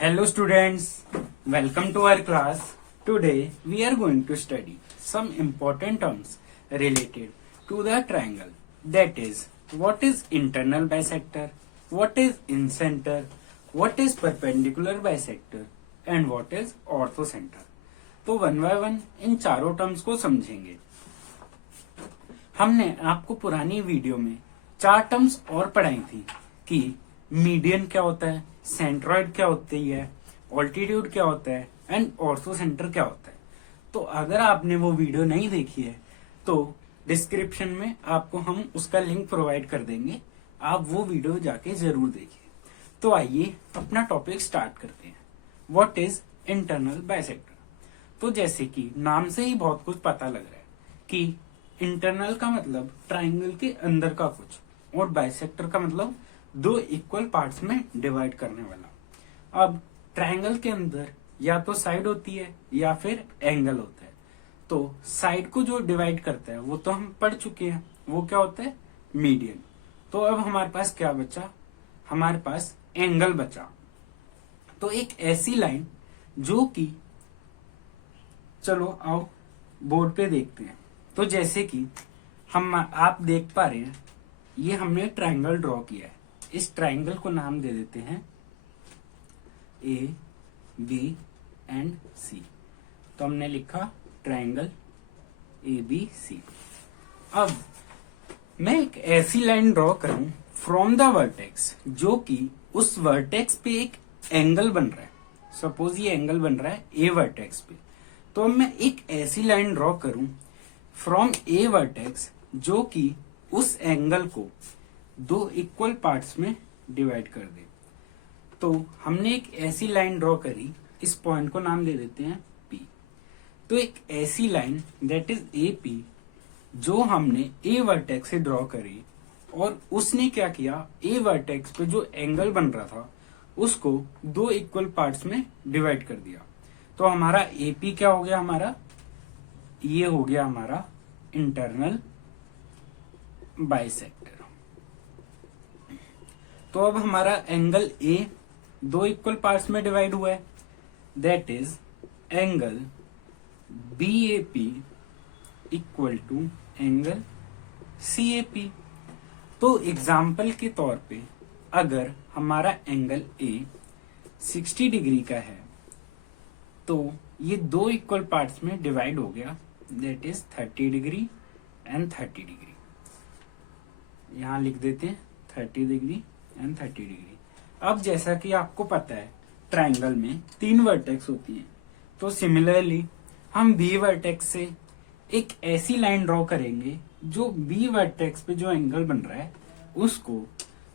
Hello students, welcome to our class. Today we are going to study some important terms related to the triangle. That is, what is internal bisector, what is incenter, what is perpendicular bisector and what is orthocenter. तो one by one in चारों terms को समझेंगे. हमने आपको पुरानी video में चार terms और पढ़ाई थी कि मीडियन क्या होता है, सेंट्रॉइड क्या होती है, ऑल्टीट्यूड क्या होता है एंड ऑर्थो सेंटर क्या होता है. तो अगर आपने वो वीडियो नहीं देखी है तो डिस्क्रिप्शन में आपको हम उसका लिंक प्रोवाइड कर देंगे, आप वो वीडियो जाके जरूर देखिए. तो आइए अपना टॉपिक स्टार्ट करते हैं. What is internal bisector. तो जैसे कि नाम से ही बहुत कुछ पता लग रहा है कि इंटरनल का मतलब ट्राइंगल के अंदर का कुछ और बाइसेक्टर का मतलब दो इक्वल पार्ट्स में डिवाइड करने वाला. अब ट्राइंगल के अंदर या तो साइड होती है या फिर एंगल होता है. तो साइड को जो डिवाइड करता है वो तो हम पढ़ चुके हैं, वो क्या होता है, मीडियन. तो अब हमारे पास क्या बचा, हमारे पास एंगल बचा. तो एक ऐसी लाइन जो कि, चलो आओ बोर्ड पे देखते हैं. तो जैसे कि हम आप देख पा रहे हैं, ये हमने ट्राइंगल ड्रॉ किया है. इस ट्राइंगल को नाम दे देते हैं ए बी एंड सी. तो हमने लिखा ट्राइंगल ए बी सी. अब मैं एक ऐसी लाइन ड्रॉ करूं फ्रॉम द वर्टेक्स जो कि उस वर्टेक्स पे एक एंगल बन रहा है. सपोज ये एंगल बन रहा है ए वर्टेक्स पे. तो मैं एक ऐसी लाइन ड्रॉ करूं फ्रॉम ए वर्टेक्स जो कि उस एंगल को दो इक्वल पार्ट्स में डिवाइड कर दे. तो हमने एक ऐसी लाइन ड्रॉ करी, इस पॉइंट को नाम दे देते हैं पी. तो एक ऐसी line that is A P जो हमने ए वर्टेक्स से ड्रॉ करी और उसने क्या किया, ए वर्टेक्स पे जो एंगल बन रहा था उसको दो इक्वल पार्ट्स में डिवाइड कर दिया. तो हमारा एपी क्या हो गया, हमारा ये हो गया हमारा इंटरनल बाइसेक्टर. तो अब हमारा एंगल ए दो इक्वल पार्ट्स में डिवाइड हुआ है, that is angle B A P equal to angle C A P. तो एग्जाम्पल के तौर पे अगर हमारा एंगल ए 60 डिग्री का है तो ये दो इक्वल पार्ट्स में डिवाइड हो गया, that is 30 degree and 30 degree. यहां लिख देते हैं 30 डिग्री एंड 30 डिग्री. अब जैसा कि आपको पता है ट्राइंगल में तीन वर्टेक्स होती हैं. तो सिमिलरली हम बी वर्टेक्स से एक ऐसी लाइन ड्रॉ करेंगे जो बी वर्टेक्स पे जो एंगल बन रहा है उसको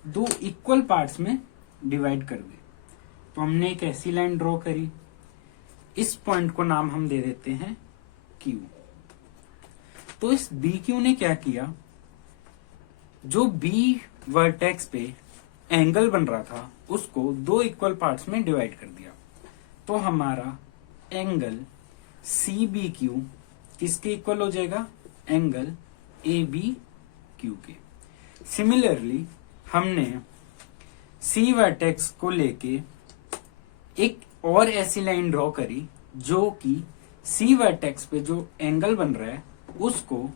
दो इक्वल पार्ट्स में डिवाइड कर दे. तो हमने एक ऐसी लाइन ड्रॉ करी, इस पॉइंट को नाम हम दे देते हैं क्यू. तो इस बी क्यू ने क्या किया, जो बी वर्टेक्स पे एंगल बन रहा था उसको दो इक्वल पार्ट्स में डिवाइड कर दिया. तो हमारा एंगल सी बी क्यू किसके इक्वल हो जाएगा, एंगल ए बी क्यू के. सिमिलरली हमने सी वर्टेक्स को लेके एक और ऐसी लाइन ड्रॉ करी जो कि सी वर्टेक्स पे जो एंगल बन रहा है उसको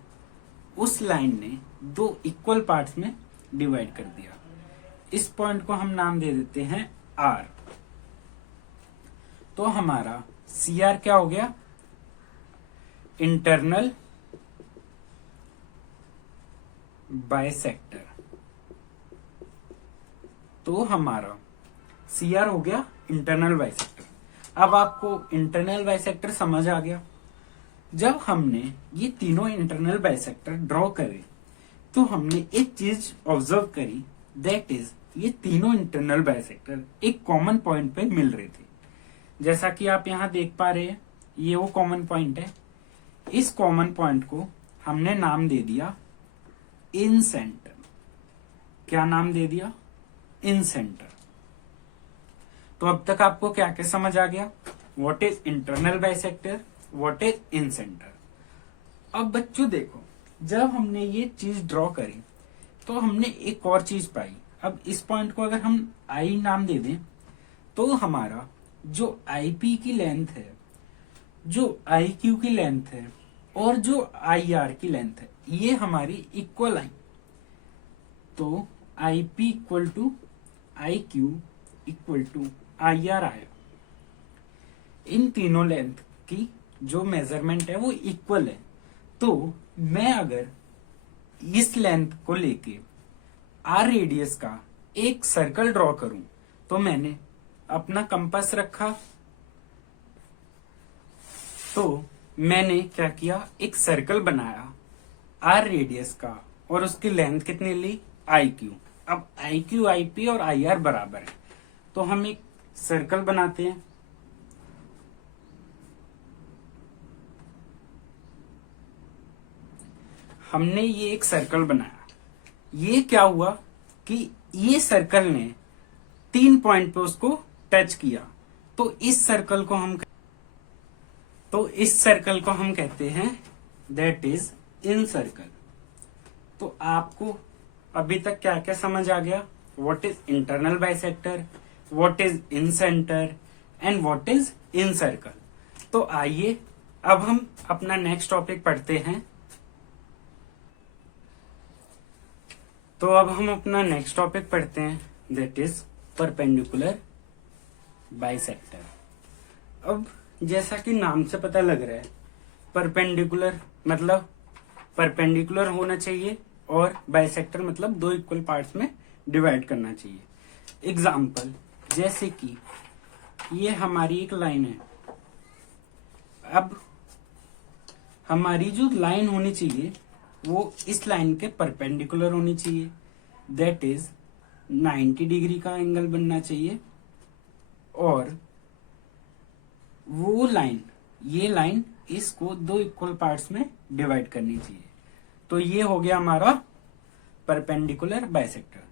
उस लाइन ने दो इक्वल पार्ट्स में डिवाइड कर दिया. इस पॉइंट को हम नाम दे देते हैं आर. तो हमारा सी आर क्या हो गया, इंटरनल बाइसेक्टर. तो हमारा सी आर हो गया इंटरनल बाइसेक्टर. अब आपको इंटरनल बाइसेक्टर समझ आ गया. जब हमने ये तीनों इंटरनल बाइसेक्टर ड्रॉ करे तो हमने एक चीज ऑब्जर्व करी, दैट इज ये तीनों इंटरनल बाइसेक्टर एक कॉमन पॉइंट पे मिल रहे थे. जैसा कि आप यहां देख पा रहे हैं, ये वो कॉमन पॉइंट है. इस कॉमन पॉइंट को हमने नाम दे दिया इन सेंटर. क्या नाम दे दिया, इन सेंटर. तो अब तक आपको क्या क्या समझ आ गया, what is internal bisector, what is in centre. अब बच्चों देखो, जब हमने ये चीज ड्रॉ करी तो हमने एक और चीज पाई. अब इस पॉइंट को अगर हम आई नाम दे दें तो हमारा जो आईपी की लेंथ है, जो आईक्यू की लेंथ है और जो आईआर की लेंथ है, ये हमारी इक्वल आई। तो IP equal to IQ equal to IR आया। इन तीनों लेंथ की जो मेजरमेंट है वो इक्वल है। तो मैं अगर इस लेंथ को लेके आर रेडियस का एक सर्कल ड्रॉ करूं, तो मैंने अपना कंपास रखा, तो मैंने क्या किया, एक सर्कल बनाया आर रेडियस का और उसकी लेंथ कितनी ली, आई क्यू। अब आई क्यू, आई पी और आई आर बराबर है, तो हम एक सर्कल बनाते हैं। हमने ये एक सर्कल बनाया। ये क्या हुआ कि ये सर्कल ने 3 पॉइंट पे उसको टच किया, तो इस सर्कल को हम कहते हैं दैट इज इन सर्कल। तो आपको अभी तक क्या क्या समझ आ गया, what is internal bisector, what is in centre and what is in circle. तो आइए अब हम अपना नेक्स्ट टॉपिक पढ़ते हैं। तो अब हम अपना नेक्स्ट टॉपिक पढ़ते हैं, दैट इज परपेंडिकुलर बाइसेक्टर। अब जैसा कि नाम से पता लग रहा है, परपेंडिकुलर मतलब परपेंडिकुलर होना चाहिए और बाइसेक्टर मतलब दो इक्वल पार्ट्स में डिवाइड करना चाहिए। एग्जाम्पल, जैसे कि ये हमारी एक लाइन है। अब हमारी जो लाइन होनी चाहिए वो इस लाइन के परपेंडिकुलर होनी चाहिए, दैट इज 90 डिग्री का एंगल बनना चाहिए। और वो लाइन, ये लाइन इसको दो इक्वल पार्ट्स में डिवाइड करनी चाहिए। तो ये हो गया हमारा परपेंडिकुलर बाइसेक्टर।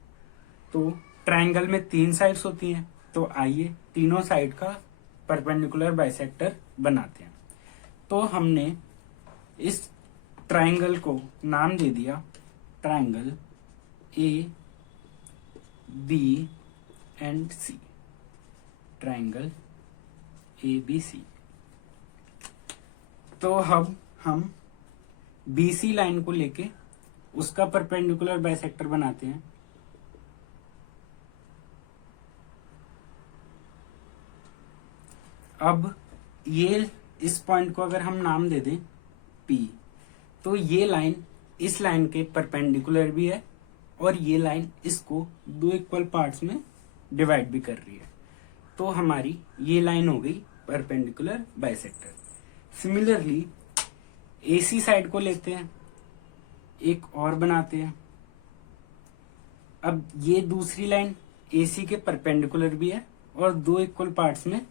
तो ट्रायंगल में 3 साइड्स होती हैं, तो आइए तीनों साइड का परपेंडिकुलर बाइसेक्टर बनाते हैं। तो हमने इस ट्रायंगल को नाम दे दिया triangle A B and C, triangle A B C. तो अब हम बीसी लाइन को लेके उसका परपेंडिकुलर बाइसेक्टर बनाते हैं। अब ये इस पॉइंट को अगर हम नाम दे दें P, तो ये लाइन इस लाइन के परपेंडिकुलर भी है और ये लाइन इसको दो इक्वल पार्ट्स में डिवाइड भी कर रही है। तो हमारी ये लाइन हो गई perpendicular bisector. Similarly AC side को लेते हैं, एक और बनाते हैं। अब ये दूसरी लाइन AC के परपेंडिकुलर भी है और दो इक्वल पार्ट्स में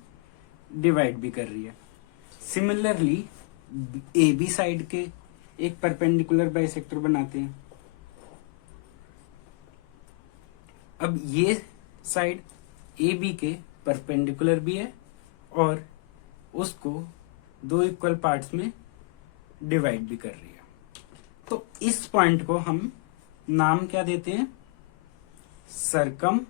डिवाइड भी कर रही है। सिमिलरली AB साइड के एक परपेंडिकुलर बाइसेक्टर बनाते हैं। अब ये साइड AB के परपेंडिकुलर भी है और उसको दो इक्वल पार्ट्स में डिवाइड भी कर रही है। तो इस पॉइंट को हम नाम क्या देते हैं, सर्कम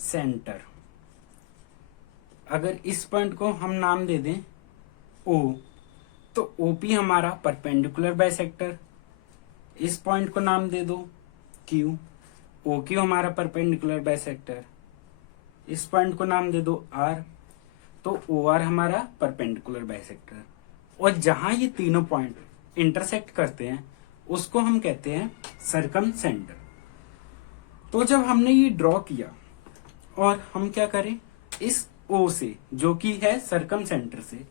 सेंटर। अगर इस पॉइंट को हम नाम दे दें O, तो OP हमारा परपेंडिकुलर बाइसेक्टर। इस पॉइंट को नाम दे दो Q, OQ हमारा परपेंडिकुलर बाइसेक्टर। इस पॉइंट को नाम दे दो R, तो OR हमारा परपेंडिकुलर बाइसेक्टर। और जहां ये तीनों पॉइंट इंटरसेक्ट करते हैं उसको हम कहते हैं सर्कम सेंटर। तो जब हमने ये ड्रॉ किया और हम क्या करें, इस O से जो कि है सर्कम सेंटर से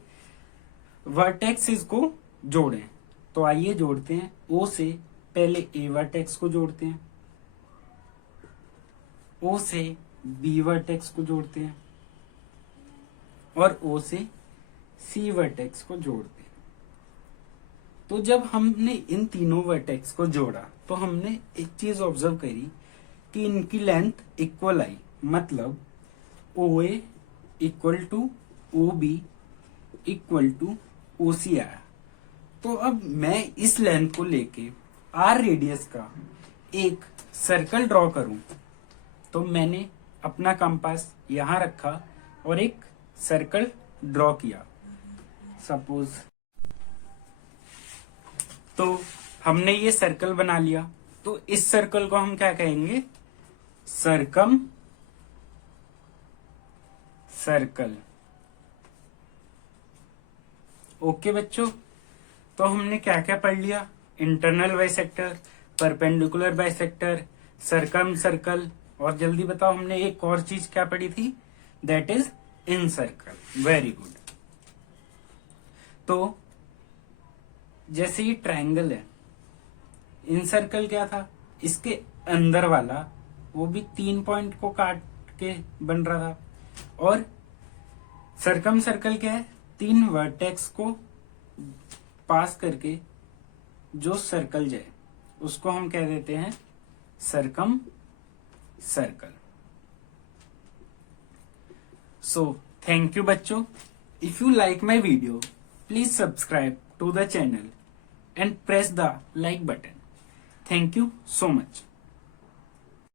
वर्टेक्स इसको जोड़ें। तो आइए जोड़ते हैं। O से पहले A वर्टेक्स को जोड़ते हैं, O से B वर्टेक्स को जोड़ते हैं और O से C वर्टेक्स को जोड़ते हैं। तो जब हमने इन तीनों वर्टेक्स को जोड़ा तो हमने एक चीज ऑब्जर्व करी कि इनकी लेंथ इक्वल आई, मतलब OA equal to OB equal to OC आया। तो अब मैं इस लेंथ को लेके R रेडियस का एक सर्कल ड्रॉ करूं, तो मैंने अपना कंपास यहाँ रखा और एक सर्कल ड्रॉ किया सपोज। तो हमने ये सर्कल बना लिया, तो इस सर्कल को हम क्या कहेंगे, सरकम सर्कल। ओके बच्चों, तो हमने क्या क्या पढ़ लिया, internal bisector, perpendicular bisector, circumcircle, और जल्दी बताओ हमने एक और चीज क्या पढ़ी थी, that is in circle. Very good. तो जैसे ये ट्रायंगल है, इन सर्कल क्या था, इसके अंदर वाला वो भी 3 पॉइंट को काट के बन रहा था, और सरकम सर्कल क्या है, 3 वर्टेक्स को पास करके जो सर्कल जाए उसको हम कह देते हैं सरकम सर्कल। सो थैंक यू बच्चों। If you like my video, please subscribe to the channel and press the like button. Thank you so much.